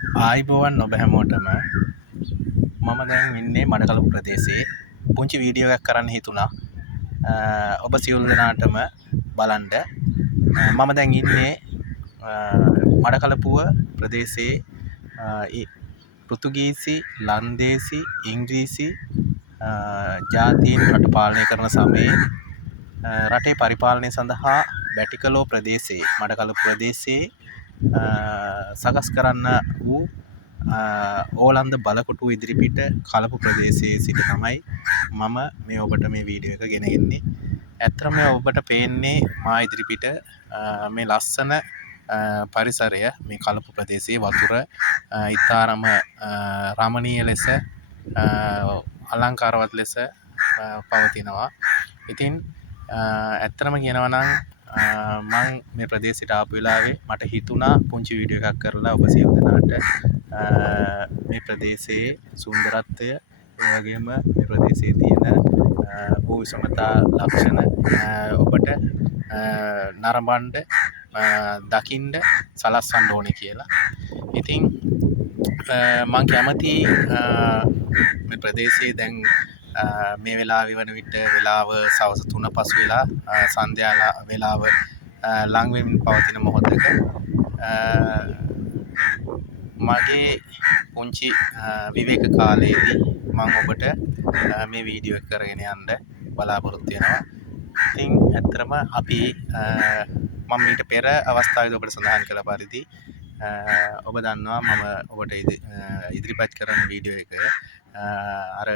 ආයිබෝවන් ඔබ හැමෝටම මම දැන් ඉන්නේ මඩකලපු ප්‍රදේශයේ පුංචි වීඩියෝ එකක් කරන්න හිතුණා. ඔබ සියලු දෙනාටම බලන්න. මම දැන් ඉන්නේ මඩකලපුව ප්‍රදේශයේ පෘතුගීසි, ලන්දේසි, ඉංග්‍රීසි ජාතීන් රට පාලනය කරන සමයේ රටේ පරිපාලනය සඳහා බැටිකලෝ ප්‍රදේශයේ මඩකලපු ප්‍රදේශයේ සකස් කරන්න වූ ඕලන්ද බලකොටුව ඉදිරිපිට කලපු ප්‍රදේශයේ සිට තමයි මම මේ ඔබට මේ වීඩියෝ එක ගෙන එන්නේ. ඇත්තටම ඔබට පේන්නේ මා ඉදිරිපිට මේ ලස්සන පරිසරය, මේ කලපු ප්‍රදේශයේ වතුර ඉතාරම රමණීය ලෙස අලංකාරවත් ලෙස පවතිනවා. ඉතින් ඇත්තටම කියනවා නම් මං මේ ප්‍රදේශයට ආපු වෙලාවේ මට හිතුණා පුංචි වීඩියෝ එකක් කරලා ඔබ සියලු දෙනාට මේ ප්‍රදේශයේ සුන්දරත්වය, ඒ වගේම මේ ප්‍රදේශයේ තියෙන භූ විෂමතා ලක්ෂණ ඔබට නරඹන්න දකින්න සලස්වන්න ඕනේ කියලා. ඉතින් මං කැමති මේ ප්‍රදේශයේ දැන් මේ වෙලාවේ වන විට වෙලාව සවස් 3 පසු වෙලා සන්ධ්‍යා වේලාව ලං වෙමින් පවතින මොහොතක මගේ පුංචි විවේක කාලයේදී මම ඔබට මේ වීඩියෝ එක කරගෙන යන්න බලාපොරොත්තු වෙනවා. ඉතින් ඇත්තටම අපි මම ඊට පෙර අවස්ථාවේදී ඔබට සඳහන් කළ පරිදි ඔබ දන්නවා මම ඔබට ඉදිරිපත් කරන වීඩියෝ එක අර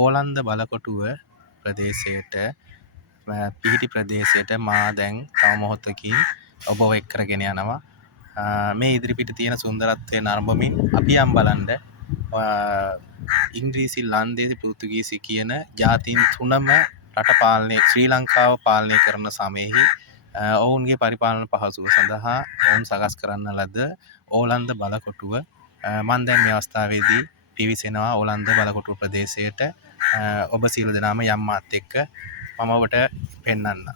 ඕලන්ද බලකොටුව ප්‍රදේශයට පිහිටි ප්‍රදේශයට මා දැන් තව මොහොතකින් ඔබව එක් කරගෙන යනවා. මේ ඉදිරිපිට තියෙන සුන්දරත්වය නරඹමින් අපි යම් බලන්න ඉංග්‍රීසි, ලන්දේසි, පෘතුගීසි කියන ජාතීන් තුනම රට පාලනය ශ්‍රී ලංකාව පාලනය කරන සමයෙහි ඔවුන්ගේ පරිපාලන පහසුව සඳහා ඔවුන් සකස් කරන්න ලද ඕලන්ද බලකොටුව මම දැන් මේ අවස්ථාවේදී පිවිසෙනවා ඕලන්ද බලකොටුව ප්‍රදේශයට. ඔබ සියලු දෙනාම යම් මාත් එක්ක මම ඔබට පෙන්වන්නම්.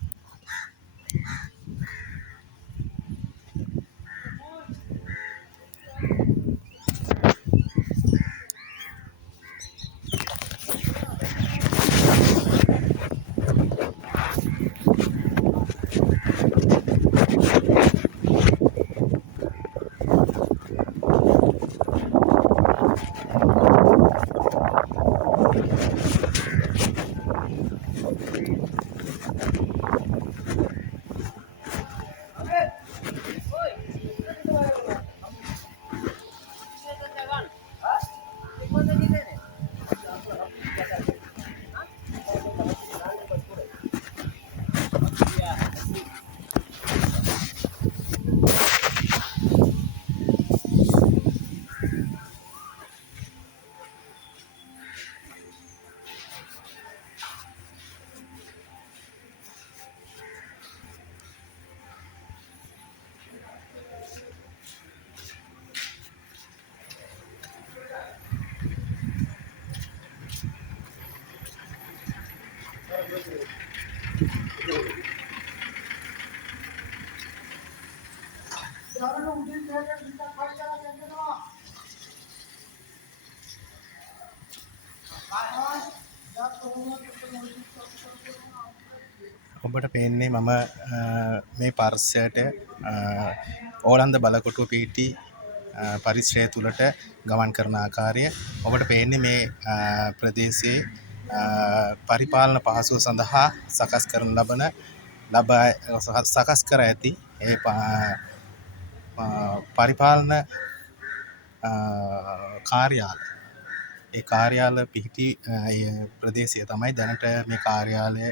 ඔබට පේන්නේ මම මේ පර්සයට ඕලන්ද බලකොටුව පිහිටි පරිශ්‍රය තුළට ගමන් කරන ආකාරය. ඔබට පේන්නේ මේ ප්‍රදේශයේ පරිපාලන පහසුව සඳහා සකස් කරන සකස් කර ඇති ඒ පරිපාලන කාර්යාල. ඒ කාර්යාල පිහිටි ප්‍රදේශය තමයි දැනට මේ කාර්යාලය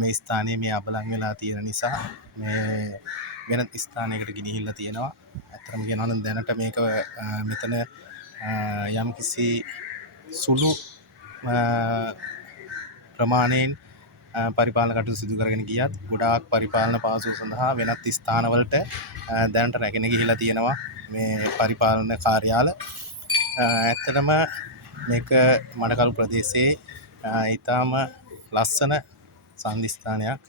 මේ ස්ථානයේ මේ අබලන් වෙලා තියෙන නිසා මේ වෙනත් ස්ථානයකට ගෙනිහිල්ලා තියෙනවා. ඇත්තටම කියනවා නම් දැනට මේක මෙතන යම්කිසි සුළු ප්‍රමාණයෙන් පරිපාලන කටයුතු සිදු කරගෙන ගියත් ගොඩාක් පරිපාලන පහසුව සඳහා වෙනත් ස්ථානවලට දැනට රැගෙන ගිහිලා තියෙනවා මේ පරිපාලන කාර්යාල. ඇත්තටම මේක මඩකලපු ප්‍රදේශයේ ඊටාම ලස්සන සන්ධිස්ථානයක්.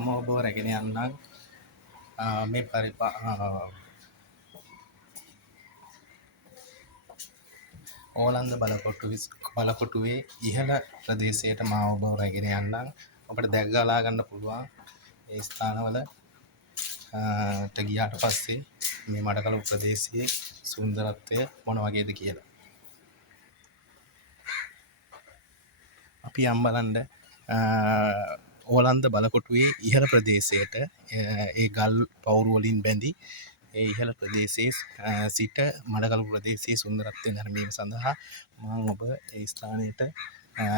මම ඔබව රැගෙන යන්නම් මේ ඕලන්ද බලකොටුවේ ඉහළ ප්‍රදේශයට මා ඔබව රැගෙන යන්නම්. ඔබට දැක්ගලා ගන්න පුළුවන් ඒ ස්ථානවල ගියාට පස්සේ මේ මඩකලපු ප්‍රදේශයේ සුන්දරත්වය මොන වගේද කියලා. අපි යම් බලන්න ඕලන්ද බලකොටුවේ ඉහළ ප්‍රදේශයට ඒ ගල් පවුරු වලින් බැඳි ඒ ඉහළ ප්‍රදේශයේ සිට මඩකලපු ප්‍රදේශයේ සුන්දරත්වය නැරඹීම සඳහා මම ඔබ ඒ ස්ථානයට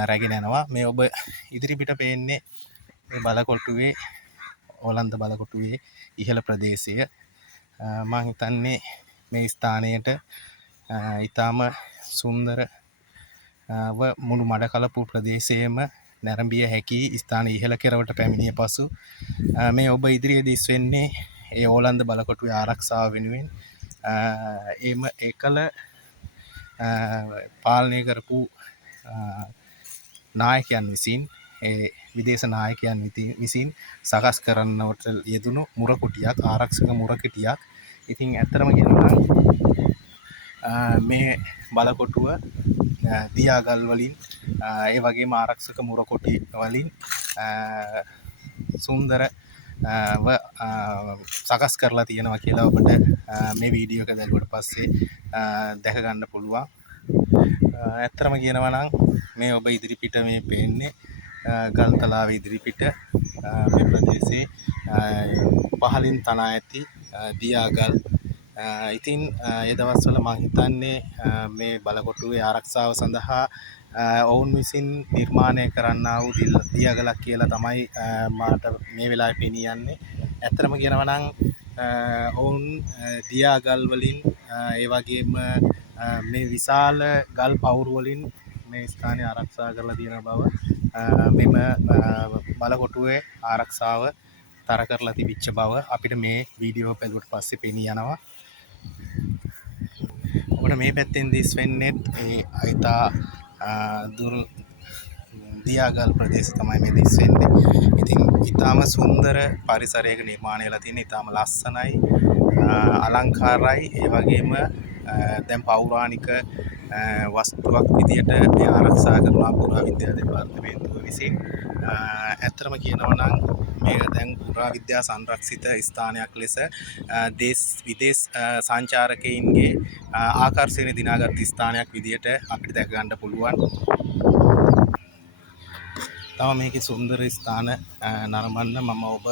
රැගෙන යනවා. මේ ඔබ ඉදිරිපිට පේන්නේ මේ බලකොටුවේ ඕලන්ද බලකොටුවේ ඉහළ ප්‍රදේශය. මම හිතන්නේ මේ ස්ථානයට ඊටාම සුන්දර මුළු මඩකලපු ප්‍රදේශයේම නැරඹිය හැකි ස්ථාන ඉහළ කෙරවට පැමිණිය පසු මේ ඔබ ඉදිරියේ දිස් වෙන්නේ ඒ ඕලන්ද බලකොටුවේ ආරක්ෂාව වෙනුවෙන් ඒකල පාලනය කරපු නායකයන් විසින් විදේශ නායකයන් විසින් සකස් කරන්නවට යෙදුණු මුරකුටියක්, ආරක්ෂක මුරකුටියක්. ඉතින් ඇත්තටම කියනවා මේ බලකොටුව දියාගල් වලින් ඒ වගේම ආරක්ෂක මුරකොටි වලින් සුන්දර සකස් කරලා තියෙනවා කියලා ඔබට මේ වීඩියෝ එක දැක්වට පස්සේ දැක ගන්න පුළුවන්. ඇත්තටම කියනවා නම් මේ ඔබ ඉදිරිපිට මේ පේන්නේ ගල්තලාවේ ඉදිරිපිට මේ ප්‍රදේශයේ පහළින් තනා ඇති දියාගල්. ඉතින් ඒ දවස්වල මම හිතන්නේ මේ බලකොටුවේ ආරක්ෂාව සඳහා ඔවුන් විසින් නිර්මාණය කරන්නා වූ දියාගලක් කියලා තමයි මාට මේ වෙලාවේ පෙනී යන්නේ. ඇත්තටම කියනවා නම් ඔවුන් දියාගල් වලින් ඒ වගේම මේ විශාල ගල් පවුරු වලින් මේ ස්ථානය ආරක්ෂා කරලා තියෙන බව මෙම බලකොටුවේ ආරක්ෂාව තර කරලා තිබිච්ච බව අපිට මේ වීඩියෝ බැලුවට පස්සේ පෙනී යනවා. ඔබට මේ පැත්තෙන් දිස් වෙන්නේ ඒ අයිතා දුර දියාගල් ප්‍රදේශ තමයි මේ දිස් වෙන්නේ. ඉතින් ඊටාම සුන්දර පරිසරයක නිර්මාණය වෙලා තියෙන ඊටාම ලස්සනයි, අලංකාරයි. ඒ වගේම දැන් පෞරාණික වස්තුවක් විදියට මේ ආරක්ෂා කරන පුරාවිද්‍යා දෙපාර්තමේන්තුව විසින් ඇත්තටම කියනවා නම් මේක දැන් පුරාවිද්‍යා සංරක්ෂිත ස්ථානයක් ලෙස දේශ විදේශ සංචාරකයින්ගේ ආකර්ෂණය දිනාගත් ස්ථානයක් විදියට අපිට දැක ගන්න පුළුවන්. තව මේකේ සුන්දර ස්ථාන නරඹන්න මම ඔබ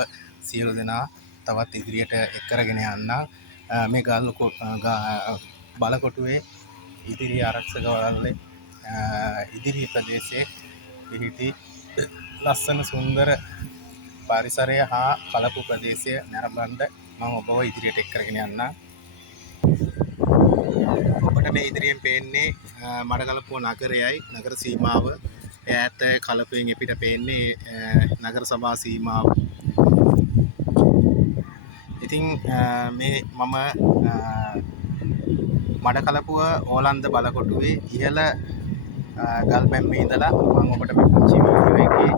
සියලු දෙනා තවත් ඉදිරියට එක් කරගෙන යන්නම්. මේ බලකොටුවේ ඉදිරි ආරක්ෂක වළල්ලේ ඉදිරි ප්‍රදේශයේ පිහිටි ලස්සන සුන්දර පරිසරය හා කලපු ප්‍රදේශය නරඹන්න මම ඔබව ඉදිරියට එක් කරගෙන යන්නම්. ඔබට මේ ඉදිරියෙන් පේන්නේ මඩකලපුව නගරයයි, නගර සීමාව. ඈත කලපුවෙන් එපිට පේන්නේ නගර සභා සීමාව. ඉතින් මේ මම මඩකලපුව ඕලන්ද බලකොටුවේ ඉහළ ගල් බැම්මේ ඉඳලා මම ඔබට මේ පුංචි වීඩියෝ එකේ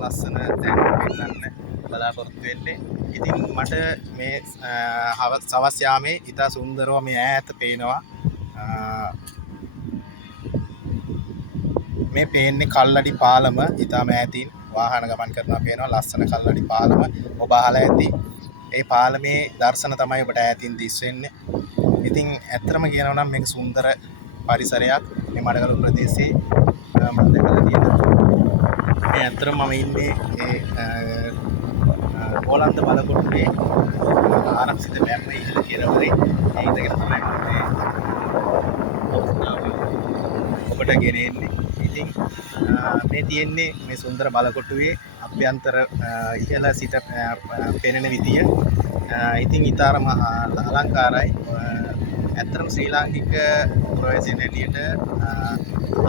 ලස්සන තැන් පෙන්නන්න බලාපොරොත්තු වෙන්නේ. ඉතින් මට මේ සවස් යාමේ ඉතා සුන්දරව මේ ඈත පේනවා. මේ පේන්නේ කල්ලඩි පාලම. ඉතාම ඈතින් වාහන ගමන් කරනවා පේනවා. ලස්සන කල්ලඩි පාලම ඔබ අහලා ඇති. ඒ පාලමේ දර්ශන තමයි ඔබට ඈතින් දිස් වෙන්නේ. ඉතින් ඇත්තටම කියනවා නම් මේක සුන්දර පරිසරයක් මේ මඩකලපු ප්‍රදේශයේ මම දැකලා තියෙනවා. මේ ඇත්තටම මම ඉන්නේ ඒ ඕලන්ද බලකොටුවේ ආරක්ෂිත බැම්ම ඉහළ කෙළවරේ ඉඳගෙන තමයි ඔබට ගෙනෙන්නේ. ඉතින් මේ තියෙන්නේ මේ සුන්දර බලකොටුවේ අභ්‍යන්තර ඉහළ සිට පෙනෙන විදිය. ඉතින් ඊතරම් අලංකාරයි. ඇත්තටම ශ්‍රී ලාංකික ප්‍රවේශයෙන් ඇටියට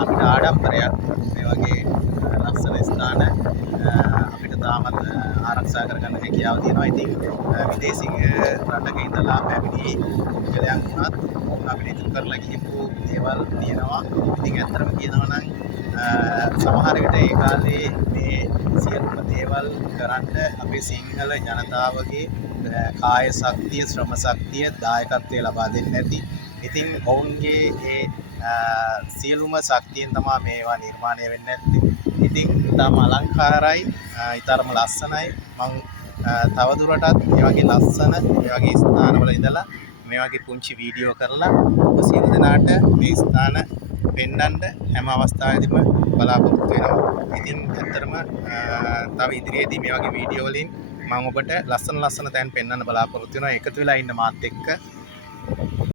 අපිට ආඩම්බරයක් මේ වගේ ලස්සන ස්ථාන අපිට තාමත් ආරක්ෂා කරගන්න හැකියාව තියෙනවා. ඉතින් විදේශික රටක ඉඳලා පැමිණි පුද්ගලයන් වුණත් අපිට ඉතුරු කරලා ගිහපු දේවල් තියෙනවා. ඉතින් ඇත්තටම කියනවා නම් සමහර විට ඒ කාලේ මේ සියලුම දේවල් කරන්න අපේ සිංහල ජනතාවගේ කාය ශක්තිය, ශ්‍රම ශක්තිය, දායකත්වය ලබා දෙන්න ඇති. ඉතින් ඔවුන්ගේ ඒ සියලුම ශක්තියෙන් තමයි මේවා නිර්මාණය වෙන්න ඇත්තේ. ඉතින් ඊටම අලංකාරයි, ඊටම ලස්සනයි. මම තවදුරටත් මේ වගේ ලස්සන මේ වගේ ස්ථානවල ඉඳලා මේ වගේ පුංචි වීඩියෝ කරලා ඔබ සියලු දෙනාට මේ ස්ථාන පෙන්වන්න හැම අවස්ථාවෙදිම බලාපොරොත්තු වෙනවා. ඉතින් ඇත්තටම තව ඉදිරියේදී මේ වගේ වීඩියෝ වලින් මම ඔබට ලස්සන තැන් පෙන්වන්න බලාපොරොත්තු වෙනවා. එකතු වෙලා ඉන්න මාත් එක්ක.